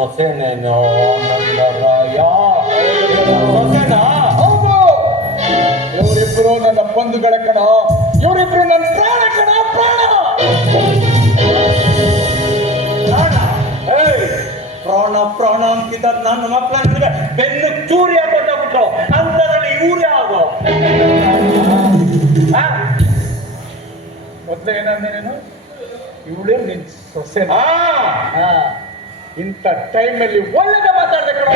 ನಿನ್ನ ಸೊಸೆನೇನೋ ನನ್ನ ರಾಯ ಸೊಸೆನಾ ಹೌದು. ಇವರಿಬ್ರು ನನ್ನ ಬಂಧುಗಳ ಕಣ. ಇವರಿಬ್ರು ನನ್ನ ಪ್ರಾಣ ಕಣ ಪ್ರಾಣ. ಪ್ರಾಣ. ಏಯ್ ಪ್ರಾಣ ಪ್ರಾಣ ಅಂತಿದ್ದ ನನ್ನ ಮಕ್ಕಳ ನನಗೆ ಬೆನ್ನು ಚೂರಿ ಹಾಕೊಟ್ಟಾಗ್ಬಿಟ್ರು ಅಂತದ್ರಲ್ಲಿ ಇವ್ರು ಯಾವುದು ಮೊದ್ಲು ಏನಂದೆ ನೀನು? ಇವಳೇ ನಿನ್ ಸೊಸೆ. ಹಾ ಇಂಥ ಟೈಮಲ್ಲಿ ಒಳ್ಳೆದ ಮಾತಾಡ್ದೆ ಕಣ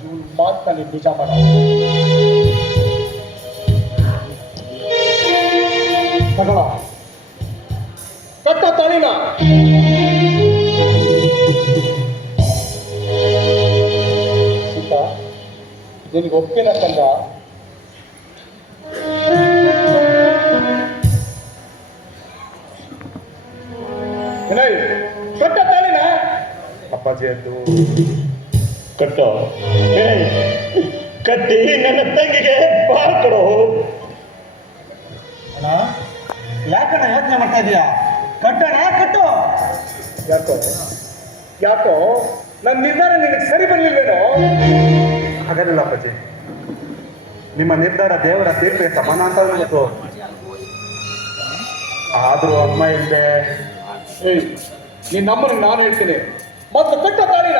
ಇವಳು ಮಾತಲ್ಲಿ ನಿಜ ಮಾಡ ತಗೊಳ ಕಟ್ಟ ತಳಿನ. ಸೀತಾ ನಿನಗೆ ಒಪ್ಪಿನ ಕಂದ ಅದು ಕಟ್ಟೋ. ಕಟ್ಟಿ ನನ್ನ ತಂಗಿಗೆ ಬಾಳ್ ಕೊಡು. ಅಣ್ಣ ಯಾಕಣ್ಣ ಯೋಚನೆ ಮಾಡ್ತಾ ಇದೀಯಾ? ಕಟ್ಟಣ ಕಟ್ಟು. ಯಾಕೋ ಯಾಕೋ ನನ್ನ ನಿರ್ಧಾರ ನಿನಗೆ ಸರಿ ಬರ್ಲಿಲ್ವೇನೋ? ಹಾಗಲ್ಲ ಅಪ್ಪಾಜಿ. ನಿಮ್ಮ ನಿರ್ಧಾರ ದೇವರ ತೀರ್ಪೆ ಸಮಾನ ಅಂತ ಗೊತ್ತು. ಆದರೂ ಅಮ್ಮ ಇಲ್ಲದೆ ನಿನ್ನಮ್ಮನಿಗೆ ನಿನ್ನ ನಮ್ಮನಿಗೆ ನಾನು ಹೇಳ್ತೀನಿ ಮೊದಲು ಕಟ್ಟ ತಾಳಿನ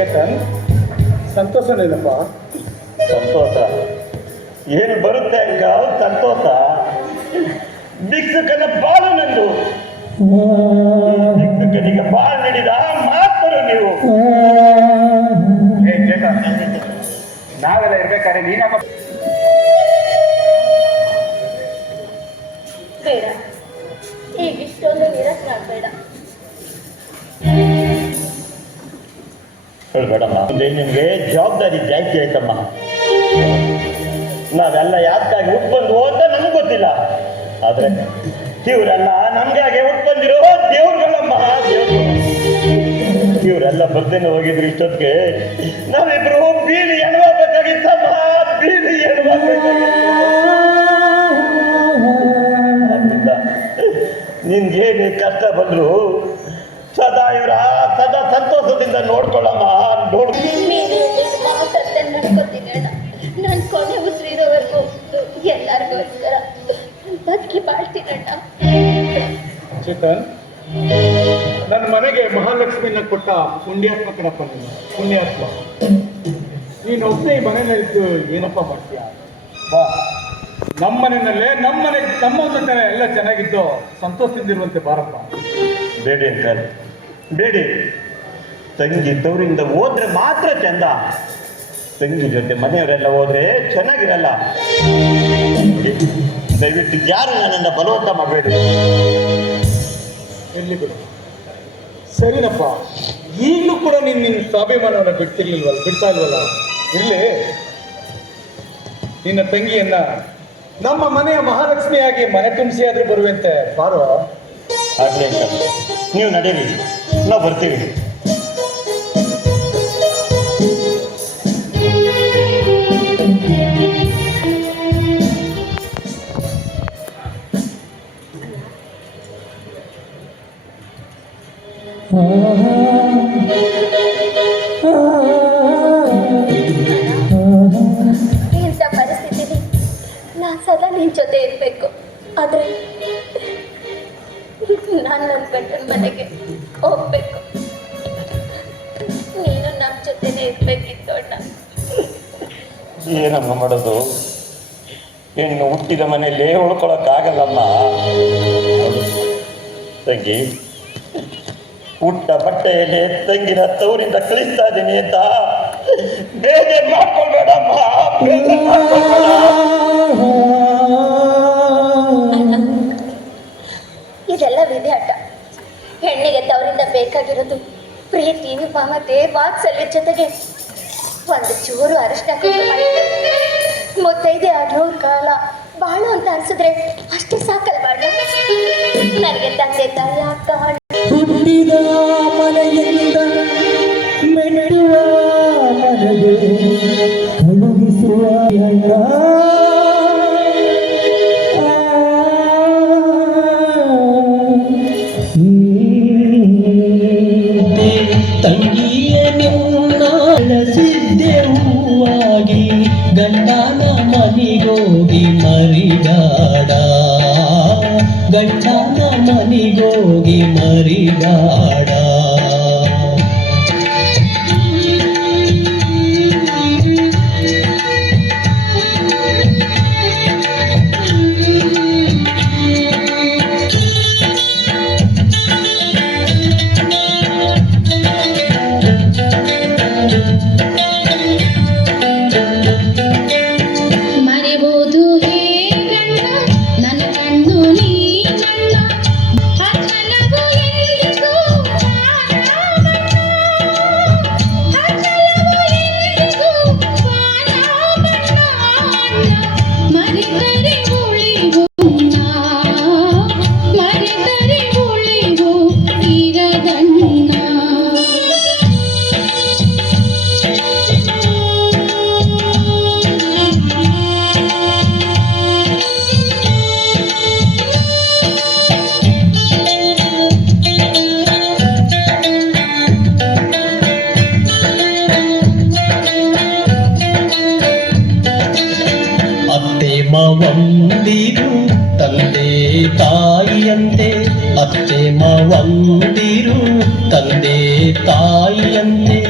ಚೇತನ್ ಸಂತೋಷನೇನಪ್ಪ? ಸಂತೋಷ. ಏನು ಬರುತ್ತೆ ಅಂಕ ಸಂತೋಷ. ಭಿಕ್ಷುಕನ ಬಾಳು ನಂದು. ಭಿಕ್ಷುಕನಿಗೆ ಬಾಳು ನೀಡಿದ ಮಾತ್ರ ನೀವು. ಚೇತನ್ ನಾವೆಲ್ಲ ಇರ್ಬೇಕಾದ್ರೆ ನೀನಪ್ಪ ಬೇಡ. ಈಗ ಇಷ್ಟೊಂದು ನಿರಸನಾಗಬೇಡ ಹೇಳ್ಬೇಡಮ್ಮ ಮುಂದೆ ನಿಮ್ಗೆ ಜವಾಬ್ದಾರಿ ಜಾಸ್ತಿ ಆಯ್ತಮ್ಮ. ನಾವೆಲ್ಲ ಯಾಕಾಗಿ ಉಟ್ಕೊಂಡು ಅಂತ ನಮ್ಗೆ ಗೊತ್ತಿಲ್ಲ. ಆದ್ರೆ ಇವರೆಲ್ಲ ನಮ್ಗಾಗೆ ಉಟ್ಕೊಂಡಿರೋ ದೇವ್ರುಗಳಮ್ಮ ದೇವ್ರು ಇವರೆಲ್ಲ ಬರ್ದೇನೆ ಹೋಗಿದ್ರು ಇಷ್ಟೊತ್ತಿಗೆ. ನಾವಿಬ್ರು ಬೀದಿ ಎಣಬೇಕಾಗಿತ್ತಮ್ಮ ಬೀದಿ ಎಣಬೇಕಾಗಿತ್ತ ನಿನ್ಗೇನೇ ಕಷ್ಟ ಬಂದ್ರು ಸದಾ ಇವರ ಸದಾ ಸಂತೋಷದಿಂದ ನೋಡ್ಕೊಳ್ಳಮ್ಮ. ನೀನು ಕೊನೆ ಉಸಿರಿರೋವರೆಗೂ ಎಲ್ಲರಿಗೋಸ್ಕರ ಬದುಕಿ ಬಾಳ್ತೀನಣ್ಣ ಚೇತನ್ ನನ್ನ ಮನೆಗೆ ಮಹಾಲಕ್ಷ್ಮಿನ ಕೊಟ್ಟ ಪುಣ್ಯಾತ್ಮ ಕಣಪ್ಪ ನೀನು. ಪುಣ್ಯಾತ್ಮ. ನೀನು ಒಬ್ಬನೇ ಈ ಮನೆಯಲ್ಲಿ ಏನಪ್ಪ ಮಾಡ್ತೀಯ? ಬಾ. ನಮ್ಮ ಮನೆಯಲ್ಲೇ ನಮ್ಮ ಮನೆ ನಮ್ಮ ಜೊತೆ ಎಲ್ಲ ಚೆನ್ನಾಗಿದ್ದು ಸಂತೋಷದಿಂದಿರುವಂತೆ ಬಾರಪ್ಪ. ಬೇಡಿ ಅಂಕಲ್. ಬೇಡಿ. ತಂಗಿ ತವರಿಂದ ಹೋದ್ರೆ ಮಾತ್ರ ಚಂದ. ತಂಗಿ ಜೊತೆ ಮನೆಯವರೆಲ್ಲ ಹೋದ್ರೆ ಚೆನ್ನಾಗಿರಲ್ಲ. ದಯವಿಟ್ಟು ಯಾರು ನನ್ನ ಬಲವಂತ ಮಾಡಬೇಡಿ. ಎಲ್ಲಿ ಬಿಡು. ಸರಿನಪ್ಪ ಈಗಲೂ ಕೂಡ ನೀನು ನಿನ್ನ ಸ್ವಾಭಿಮಾನವನ್ನು ಬಿಡ್ತಿರ್ಲಿಲ್ವಲ್ಲ ಬಿಡ್ತಾ ಇಲ್ವಲ್ಲ? ಇಲ್ಲಿ ನಿನ್ನ ತಂಗಿಯನ್ನ ನಮ್ಮ ಮನೆಯ ಮಹಾಲಕ್ಷ್ಮಿಯಾಗಿ ಮನೆ ತುಂಬಿಸಿ ಆದ್ರೂ ಬರುವಂತೆ. ಬಾರೋ. ಆಗ್ಲಿ ನೀವು ನಡೀರಿ ನಾವು ಬರ್ತೀವಿ. ಜೊತೆನೇ ಇರ್ಬೇಕಿತ್ತು ಅಣ್ಣ. ಏನಮ್ಮ ಮಾಡೋದು? ಹೆಣ್ಣು ಹುಟ್ಟಿದ ಮನೆಯಲ್ಲೇ ಉಳ್ಕೊಳಕ್ಕಾಗಲ್ಲಮ್ಮ. ಆಗಲ್ಲಮ್ಮ ತಂಗಿ ಹುಟ್ಟ ಬಟ್ಟೆಯಲ್ಲಿ ತಂಗಿನ ತವರಿಂದ ಕಳಿಸ್ತಾ ಇದ್ದೀನಿ ಅಂತ ಬೇರೆ ಮಾಡ್ಕೊಳ್ಬೇಡಮ್ಮ ಇದೆಲ್ಲ ವಿಧಿ ವಿದ್ಯಾಟ ಹೆಣ್ಣಿಗೆ ತವರಿಂದ ಬೇಕಾಗಿರೋದು ಪ್ರೀತಿ, ಮಮತೆ, ವಾತ್ಸಲ್ಯ ಜೊತೆಗೆ ಒಂದು ಚೂರು ಅರಿಶಿನ ಮುತ್ತೈದೆ ಆ ನೂರು ಕಾಲ ಬಾಳು ಅಂತ ಅನ್ಸಿದ್ರೆ ಅಷ್ಟೇ ಸಾಕಲ್ವಾ ನನಗೆ ತಂದೆ ತಾಯಿ ಅಕ್ಕ ಮವಂದಿರು ತಂದೆ ತಾಯಿಯಂತೆ ಅತ್ತೆ ಮಾವಂದಿರು ತಂದೆ ತಾಯಿಯಂತೆ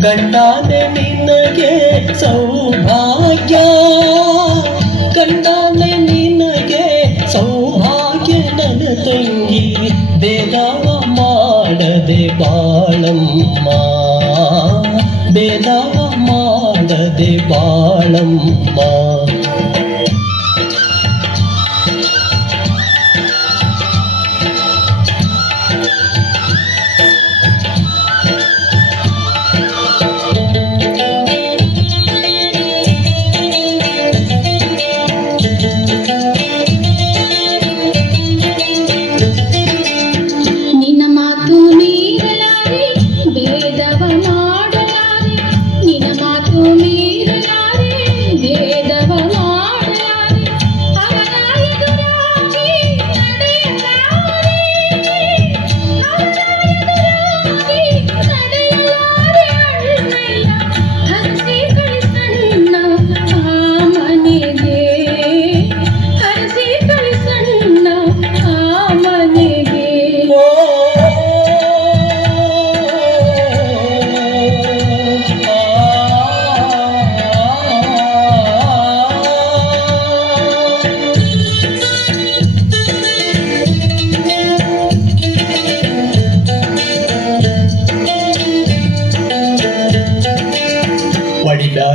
ಗಂಡಾನೆ ನಿನಗೆ ಸೌಭಾಗ್ಯ.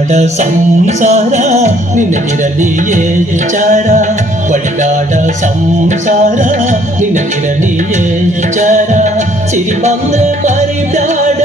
ಒಡಿದಾಡ ಸಂಸಾರ ನಿನಗಿರಲಿ ಎಚಾರ ಒಡಿದಾಡ ಸಂಸಾರ ನಿನಗಿರಲಿ ಎಚಾರ ಸಿರಿ ಬಂದ್ರೆ ಮರಿದಾಡ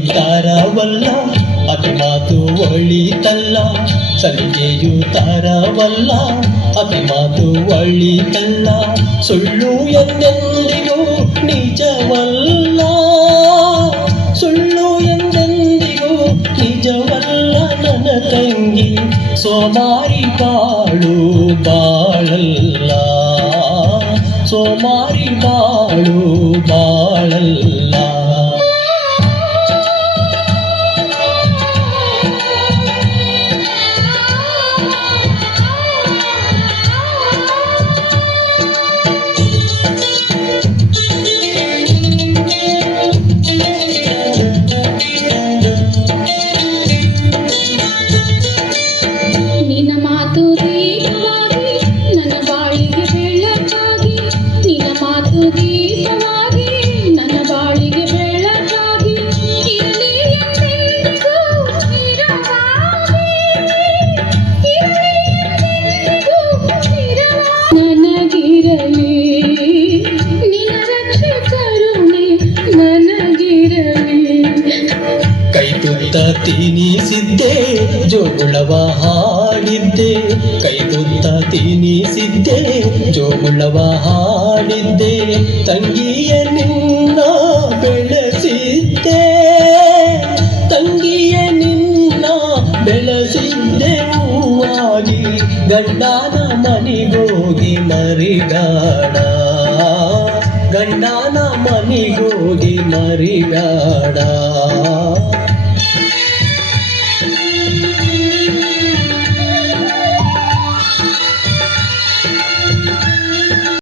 ತಾರವಲ್ಲ, ಅದು ಮಾತು ಒಳಿತಲ್ಲ. ಸಲಿಗೆಯು ತಾರವಲ್ಲ, ಅದು ಮಾತು ಒಳಿತಲ್ಲ. ಸುಳ್ಳು ಎಂದೆಂದಿಗೂ ನಿಜವಲ್ಲ. ಸುಳ್ಳು ಎಂದೆಂದಿಗೂ ನಿಜವಲ್ಲ ನನ್ನ ತಂಗಿ ಸೋಮಾರಿ. ತಿನಿಸಿದ್ದೆ ಜೋಗುಳವ ಹಾಡಿದ್ದೆ. ಕೈ ತೀನಿ ತಿನಿಸಿದ್ದೆ, ಜೋಗುಳವ ಹಾಡಿದ್ದೆ. ತಂಗಿಯ ನಿನ್ನ ಬೆಳೆಸಿದ್ದೆ. ತಂಗಿಯ ನಿನ್ನ ಬೆಳೆಸಿದ್ದೆ ಹೂವಾಗಿ, ಗಂಡನ ಮನಿಗೋಗಿ ಮರಿಗಾಡ ಗಂಡನ ಮನಿಗೋಗಿ ಮರಿಬೇಡ.